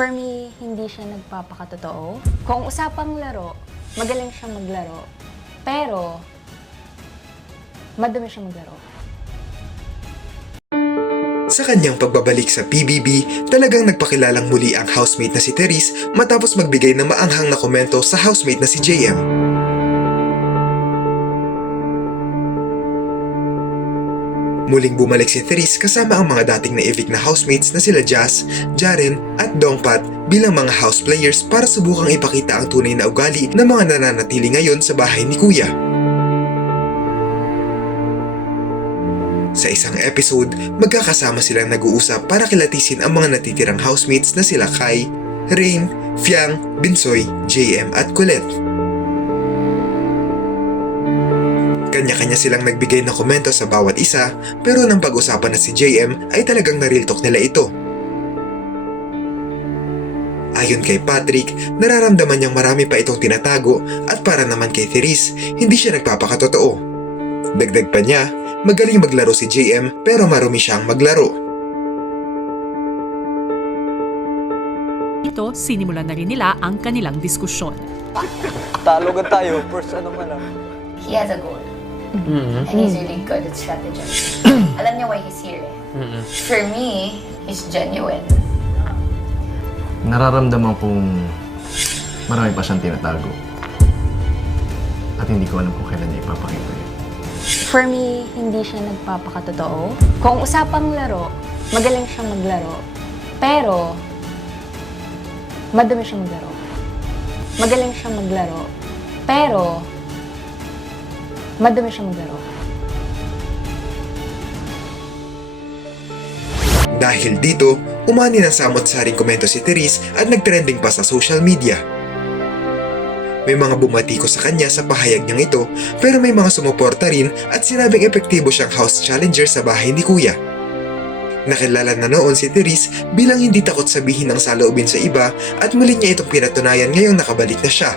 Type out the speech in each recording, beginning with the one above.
For me, hindi siya nagpapakatotoo. Kung usapang laro, magaling siya maglaro. Pero, madumi siya maglaro. Sa kanyang pagbabalik sa PBB, talagang nagpakilalang muli ang housemate na si Therese matapos magbigay ng maanghang na komento sa housemate na si JM. Muling bumalik si Therese kasama ang mga dating na-evict na housemates na sila Jazz, Jaren at Dongpat bilang mga house players para subukang ipakita ang tunay na ugali ng mga nananatili ngayon sa bahay ni Kuya. Sa isang episode, magkakasama silang nag-uusap para kilatisin ang mga natitirang housemates na sila Kai, Rain, Fiang, Binsoy, JM at Colette. Kanya-kanya silang nagbigay ng komento sa bawat isa, pero nang pag-usapan na si JM ay talagang na-real talk nila ito. Ayon kay Patrick, nararamdaman niyang marami pa itong tinatago at para naman kay Therese, hindi siya nagpapakatotoo. Dagdag pa niya, magaling maglaro si JM pero marumi siyang maglaro. Ito, sinimulan na rin nila ang kanilang diskusyon. Talogan tayo, first ano man lang. He has a goal. And he's really good at strategy. Alam niya why he's here eh. For me, he's genuine. Nararamdaman kong marami pa siyang tinatago. At hindi ko alam kung kailan niya ipapakita yun. For me, hindi siya nagpapakatotoo. Kung usapang laro, magaling siya maglaro. Pero, madumi siya maglaro. Magaling siya maglaro. Pero, madumi siya maglaro. Dahil dito, umani ng samot-saring komento si Therese at nagtrending pa sa social media. May mga bumati ko sa kanya sa pahayag niyang ito, pero may mga sumuporta rin at sinabing epektibo siyang house challenger sa bahay ni Kuya. Nakilala na noon si Therese bilang hindi takot sabihin ng saloobin sa iba at muli niya itong pinatunayan ngayong nakabalik na siya.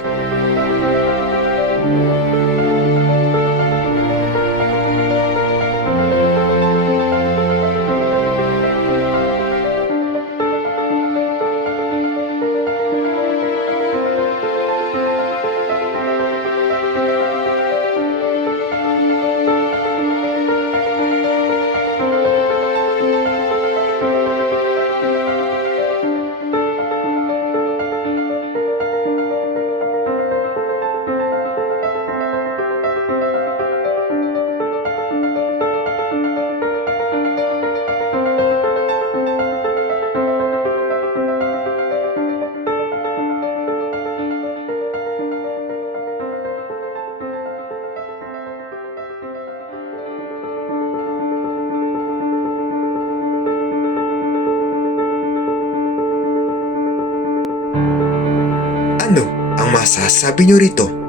Ano ang masasabi niyo rito?